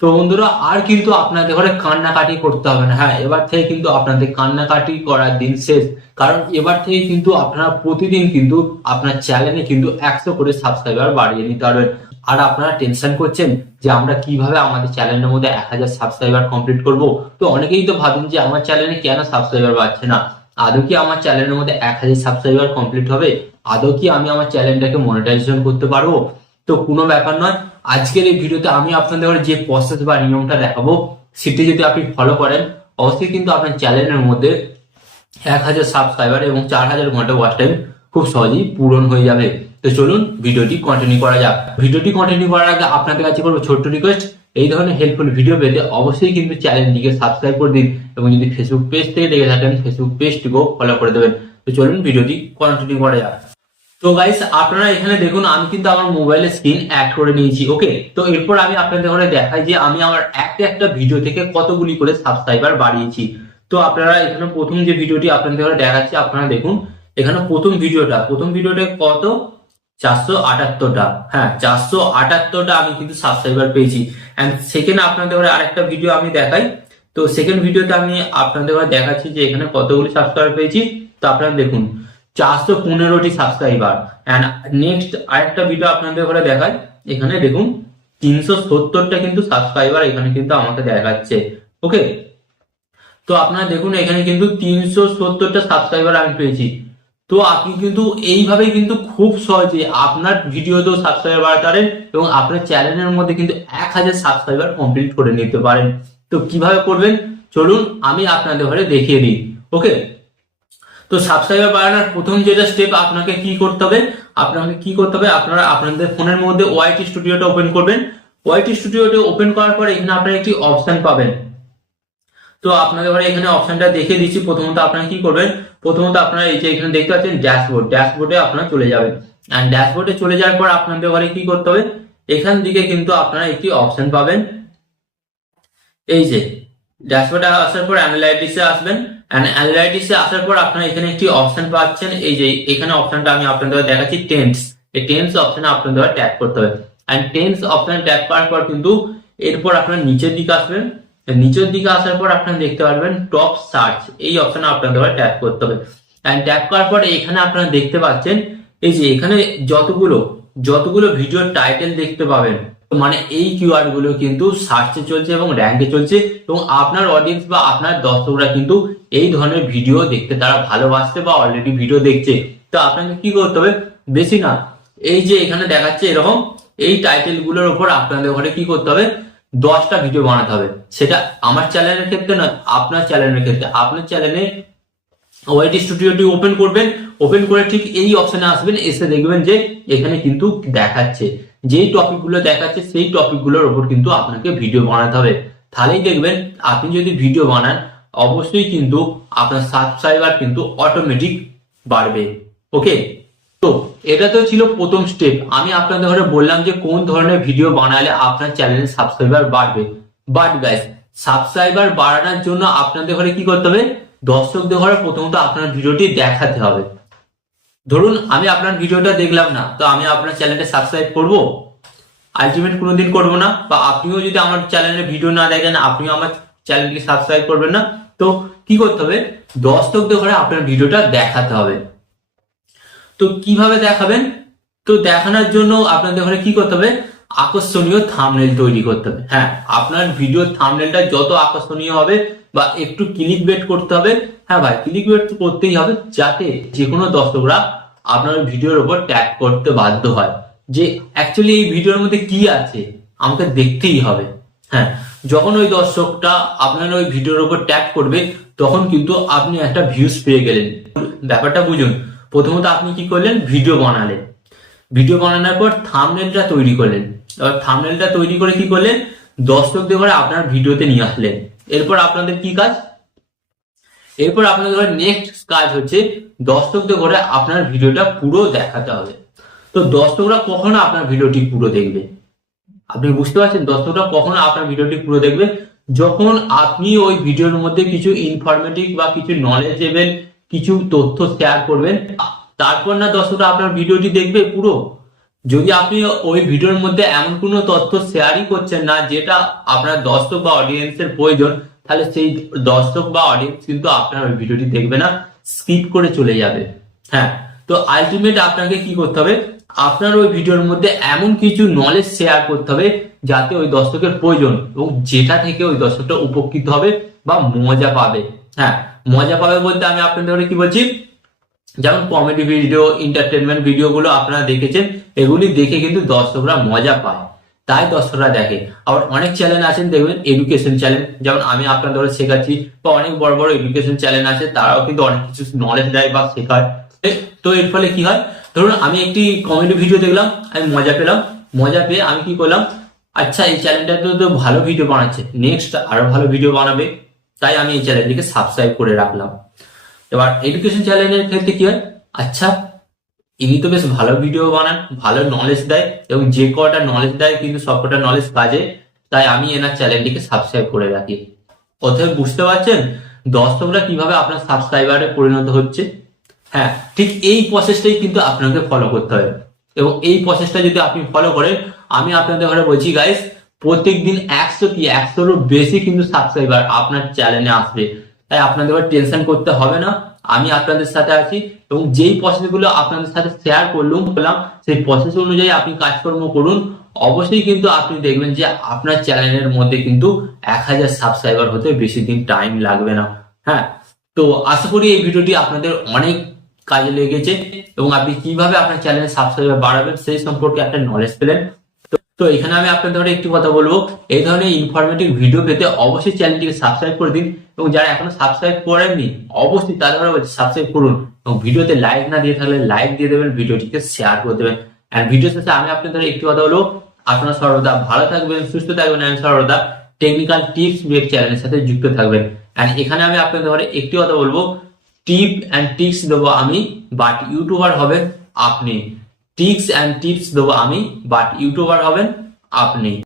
তো বন্ধুরা আর কিন্তু আপনাদের ঘরে কান্নাকাটি করতে হবে না। হ্যাঁ, এবার থেকে কিন্তু আপনাদের কান্নাকাটি করার দিন শেষ। কারণ এবার থেকে কিন্তু আপনারা প্রতিদিন কিন্তু আপনার চ্যানেলে কিন্তু 100 করে সাবস্ক্রাইবার বাড়িয়ে নিতে পারবেন। আর আপনারা টেনশন করছেন যে আমরা কিভাবে আমাদের চ্যানেলের মধ্যে 1000 সাবস্ক্রাইবার কমপ্লিট করব। তো অনেকেই তো ভাবেন যে আমার চ্যানেলে কেন সাবস্ক্রাইবার বাড়ছে না, আদৌ কি আমার চ্যানেলের মধ্যে 1000 সাবস্ক্রাইবার কমপ্লিট হবে, আদৌ কি আমি আমার চ্যানেলটাকে মনিটাইজেশন করতে পারবো। তো কোনো ব্যাপার নয়, আজকের এই ভিডিওতে আমি আপনাদের যে প্রসেস বা নিয়মটা দেখাবো সেটি যদি আপনি ফলো করেন অবশ্যই কিন্তু আপনার চ্যানেলের মধ্যে 1000 সাবস্ক্রাইবার এবং 4000 ঘন্টা ওয়াচ টাইম খুব সহজেই পূরণ হয়ে যাবে। তো চলুন ভিডিওটি কন্টিনিউ করা যাক। ভিডিওটি কন্টিনিউ করার আগে আপনাদের কাছে করবো ছোট্ট রিকোয়েস্ট, এই ধরনের হেল্পফুল ভিডিও পেতে অবশ্যই কিন্তু চ্যানেলটিকে সাবস্ক্রাইব করে দিন এবং যদি ফেসবুক পেজ থেকে দেখে থাকেন ফেসবুক পেজটিকেও ফলো করে দেবেন। তো চলুন ভিডিওটি কন্টিনিউ করা যাক। তো গাইস আপনারা এখানে দেখুন আমি কিন্তু আমার মোবাইলের স্ক্রিন অ্যাড করে নিয়েছি। ওকে, তো এরপর আমি আপনাদের ঘরে দেখাই যে আমি আমার একটা ভিডিও থেকে কতগুলি করে সাবস্ক্রাইবার বাড়িয়েছি। তো আপনারা এখানে প্রথম যে ভিডিওটি আপনাদের ঘরে দেখাচ্ছি আপনারা দেখুন, এখানে প্রথম ভিডিওটা কত, 478টা। হ্যাঁ, 478টা আমি কিন্তু সাবস্ক্রাইবার পেয়েছি। এন্ড সেকেন্ড আপনাদের ঘরে আরেকটা ভিডিও আমি দেখাই। তো সেকেন্ড ভিডিওতে আমি আপনাদের ঘরে দেখাচ্ছি যে এখানে কতগুলি সাবস্ক্রাইবার পেয়েছি। তো আপনারা দেখুন 415টি সাবস্ক্রাইবার। এন্ড নেক্সট আরেকটা ভিডিও আপনাদের ঘরে দেখাই, এখানে দেখুন 370টা কিন্তু সাবস্ক্রাইবার এখানে কিন্তু আমাকে দেখাচ্ছে। ওকে, তো আপনারা দেখুন এখানে কিন্তু 370টা সাবস্ক্রাইবার আমি পেয়েছি। তো আপনি কিন্তু এইভাবে কিন্তু খুব সহজে আপনার ভিডিওতেও সাবস্ক্রাইবার বাড়াতে পারেন এবং আপনার চ্যানেলের মধ্যে কিন্তু 1000 সাবস্ক্রাইবার কমপ্লিট করে নিতে পারেন। তো কিভাবে করবেন চলুন আমি আপনাদের ঘরে দেখিয়ে দিই। ওকে, তো সাবস্ক্রাইবার বাড়ানোর প্রথম যেটা স্টেপ আপনাকে কি করতে হবে, আপনারা আপনাদের ফোনের মধ্যে ওয়াইটি স্টুডিওটা ওপেন করবেন। ওয়াইটি স্টুডিওটা ওপেন করার পরে এখানে আপনারা একটি অপশন পাবেন। তো আপনাদের ঘরে এখানে অপশনটা দেখিয়ে দিচ্ছি। প্রথমত আপনারা কি করবেন, প্রথমত আপনারা এই যে এখানে দেখতে পাচ্ছেন ড্যাশবোর্ডে আপনারা চলে যাবেন। এন্ড ড্যাশবোর্ডে চলে যাওয়ার পর আপনাদের ঘরে কি করতে হবে, এখান দিকে কিন্তু আপনারা একটি অপশন পাবেন। এই যে ড্যাশবোর্ডে আসার পর অ্যানালাইটিক্সে আসবেন। অ্যানালাইটিক্সে আসার পর আপনারা এখানে একটি অপশন পাচ্ছেন। এই যে এখানে অপশনটা আমি আপনাদের দেখাচ্ছি টেন্স। এই টেন্স অপশনে আপনাদের ট্যাপ করতে হবে। এন্ড টেন্স অপশনে ট্যাপ করার পর কিন্তু এরপর আপনারা নিচের দিকে আসবেন। নিচের দিকে আসার পর আপনারা দেখতে পারবেন টপ সার্চ, এই অপশনে আপনাদের ট্যাপ করতে হবে। এন্ড ট্যাপ করার পর এখানে আপনারা দেখতে পাচ্ছেন এই যে এখানে যতগুলো ভিডিও টাইটেল দেখতে পাবেন, মানে এই কিওয়ার্ড গুলো কিন্তু সার্চে চলছে এবং র্যাঙ্কে চলছে এবং আপনার অডিয়েন্স বা আপনার দর্শকরা কিন্তু এই ধরনের ভিডিও দেখতে তারা ভালোবাসছে বা অলরেডি ভিডিও দেখছে। তো আপনাকে কি করতে হবে, বেশি না, এই যে এখানে দেখাচ্ছে এরকম এই টাইটেল গুলোর উপর আপনাদের ঘরে কি করতে হবে, 10টা ভিডিও বানাতে হবে। সেটা আমার চ্যানেলের ক্ষেত্রে না, আপনার চ্যানেলের ক্ষেত্রে আপনার চ্যানেলে ওয়াইটি স্টুডিওটি ওপেন করবেন। ওপেন করে ঠিক এই অপশনে আসবেন, এসে দেখবেন যে এখানে কিন্তু দেখাচ্ছে যেই টপিকগুলো দেখাচ্ছে সেই টপিকগুলোর উপর কিন্তু আপনাকে ভিডিও বানাতে হবে। তাহলেই দেখবেন আপনি যদি ভিডিও বানান অবশ্যই কিন্তু আপনার সাবস্ক্রাইবার কিন্তু অটোমেটিক বাড়বে। ওকে, তো এটা তো ছিল প্রথম স্টেপ। আমি আপনাদের ঘরে বললাম যে কোন ধরনের ভিডিও বানালে আপনার চ্যানেলে সাবস্ক্রাইবার বাড়বে। বাট গাইস, সাবস্ক্রাইবার বাড়ানোর জন্য আপনাদের ঘরে কি করতে হবে, দর্শকদের ঘরে প্রথমত আপনার ভিডিওটি দেখাতে হবে। ধরুন আমি আপনার ভিডিওটা দেখলাম না, তো আমি আপনার চ্যানেলটা সাবস্ক্রাইব করব? আলটিমেট কোনোদিন করব না। বা আপনিও যদি আমার চ্যানেলে ভিডিও না দেখেন আপনিও আমার চ্যানেলটি সাবস্ক্রাইব করবেন না। তো কি করতে হবে, দর্শকদের ঘরে আপনার ভিডিওটা দেখাতে হবে। তো কিভাবে দেখাবেন, তো দেখানোর জন্য আপনাদের ঘরে কি করতে হবে, আকর্ষণীয় থাম্বনেল তৈরি করতে হবে। হ্যাঁ, আপনার ভিডিওর থাম্বনেলটা যত আকর্ষণীয় হবে বা একটু ক্লিক বেট করতে হবে। হ্যাঁ ভাই, ক্লিক বেট করতেই হবে যাতে যে কোনো দর্শকরা আপনার ভিডিওর উপর ট্যাগ করতে বাধ্য হয় যে অ্যাকচুয়ালি এই ভিডিওর মধ্যে কি আছে আমাকে দেখতেই হবে। হ্যাঁ, যখন ওই দর্শকটা আপনার ওই ভিডিওর উপর ট্যাগ করবে তখন কিন্তু আপনি একটা ভিউজ পেয়ে গেলেন। ব্যাপারটা বুঝুন, প্রথমত আপনি কি করলেন, ভিডিও বানালেন। ভিডিও বানানোর পর থাম্বনেলটা তৈরি করলেন। এবার থাম্বনেলটা তৈরি করে কি করলেন, দর্শকদের ঘরে আপনার ভিডিওতে নিয়ে আসলেন। এরপর আপনাদের কি কাজ, এরপর আপনাদের ঘরে নেক্সট কাজ হচ্ছে দর্শকদের ঘরে আপনার ভিডিওটা পুরো দেখাতে হবে। তো দর্শকরা কখনো আপনার ভিডিওটি পুরো দেখবে, আপনি বুঝতে পারছেন, দর্শকরা কখনো আপনার ভিডিওটি পুরো দেখবে যখন আপনি ওই ভিডিওর মধ্যে কিছু ইনফরমেটিভ বা কিছু নলেজেবল কিছু তথ্য শেয়ার করবেন। তারপর না দর্শকরা আপনার ভিডিওটি দেখবে পুরো। যদি আপনি ওই ভিডিওর মধ্যে এমন কোনো তথ্য শেয়ারই করছেন না যেটা আপনার দর্শক বা অডিয়েন্সের প্রয়োজন, তাহলে সেই দর্শক বা অডিয়েন্স কিন্তু আপনার ওই ভিডিওটি দেখবে না, স্কিপ করে চলে যাবে। হ্যাঁ, তো আলটিমেট আপনাকে কি করতে হবে, আপনার ওই ভিডিওর মধ্যে এমন কিছু নলেজ শেয়ার করতে হবে যাতে ওই দর্শকের প্রয়োজন এবং যেটা থেকে ওই দর্শকটা উপকৃত হবে বা মজা পাবে। হ্যাঁ, মজা পাবে বলতে আমি আপনাদের কি বলছি, যেমন কমেডি ভিডিও, এন্টারটেনমেন্ট ভিডিও গুলো আপনারা দেখেছেন, এগুলি দেখে কিন্তু দর্শকরা মজা পায়, তাই দর্শকরা দেখে। আবার অনেক চ্যানেল আছেন দেখবেন এডুকেশন চ্যানেল, যেমন আমি আপনাদের শেখাচ্ছি, বা অনেক বড় বড় এডুকেশন চ্যানেল আছে, তারাও কিন্তু অনেক কিছু নলেজ দেয় বা শেখায়। তো এর ফলে কি হয়, ধরুন আমি একটি কমেডি ভিডিও দেখলাম, আমি মজা পেলাম, মজা পেয়ে আমি কি করলাম, আচ্ছা এই চ্যানেলটাতে তো ভালো ভিডিও বানাচ্ছে, নেক্সট আরো ভালো ভিডিও বানাবে, তাই আমি এই চ্যানেলটিকে সাবস্ক্রাইব করে রাখলাম। এবার এডুকেশন চ্যানেলের ক্ষেত্রে কি হয়, আচ্ছা ইনি তো বেশ ভালো ভিডিও বানান, ভালো নলেজ দেয়, এবং যে কটা নলেজ দেয় কিন্তু সবকটা নলেজ কাজে, তাই আমি এনার চ্যানেলটিকে সাবস্ক্রাইব করে রাখি। অতএব বুঝতে পারছেন দর্শকরা কিভাবে আপনার সাবস্ক্রাইবারে পরিণত হচ্ছে। হ্যাঁ, ঠিক এই প্রসেসটাই কিন্তু আপনাকে ফলো করতে হবে, এবং এই প্রসেসটা যদি আপনি ফলো করেন, আমি আপনাদের ঘরে বলছি গাইস, প্রত্যেকদিন 100 বেশি কিন্তু সাবস্ক্রাইবার আপনার চ্যানেলে আসবে, তাই আপনাদের টেনশন করতে হবে না, আমি আপনাদের সাথে আছি। এবং যেই প্রসেস গুলো আপনাদের সাথে শেয়ার করলাম, সেই প্রসেস অনুযায়ী আপনি কাজকর্ম করুন, অবশ্যই কিন্তু আপনি দেখবেন যে আপনার চ্যানেলের মধ্যে কিন্তু 1000 সাবস্ক্রাইবার হতে বেশি দিন টাইম লাগবে না। হ্যাঁ, তো আশা করি এই ভিডিওটি আপনাদের অনেক কাজে লেগেছে, এবং আপনি কিভাবে আপনার চ্যানেলে সাবস্ক্রাইবার বাড়াবেন সেই সম্পর্কে একটা নলেজ পেলেন। তো এখানে আমি আপনাদের একটি কথা বলবো, এই ধরনের ইনফরমেটিভ ভিডিও পেতে অবশ্যই চ্যানেলটিকে সাবস্ক্রাইব করে দিন, এবং যারা এখনো সাবস্ক্রাইব করেননি অবশ্যই তাদের সাবস্ক্রাইব করুন, এবং ভিডিওতে লাইক না দিয়ে থাকলে লাইক দিয়ে দেবেন, ভিডিওটিকে শেয়ার করে দেবেন। আর ভিডিও শেষে আমি আপনাদের একটি কথা বলবো, আপনারা সর্বদা ভালো থাকবেন, সুস্থ থাকবেন, এবং সর্বদা টেকনিক্যাল টিপস ব্রেক চ্যানেলের সাথে যুক্ত থাকবেন। আর এখানে আমি আপনাদের একটি কথা বলবো, টিপ অ্যান্ড টিপস দেবো আমি, বাট ইউটিউবার হবেন আপনি। টিপস অ্যান্ড টিপস দেবো আমি, বাট ইউটিউবার হবেন আপনি।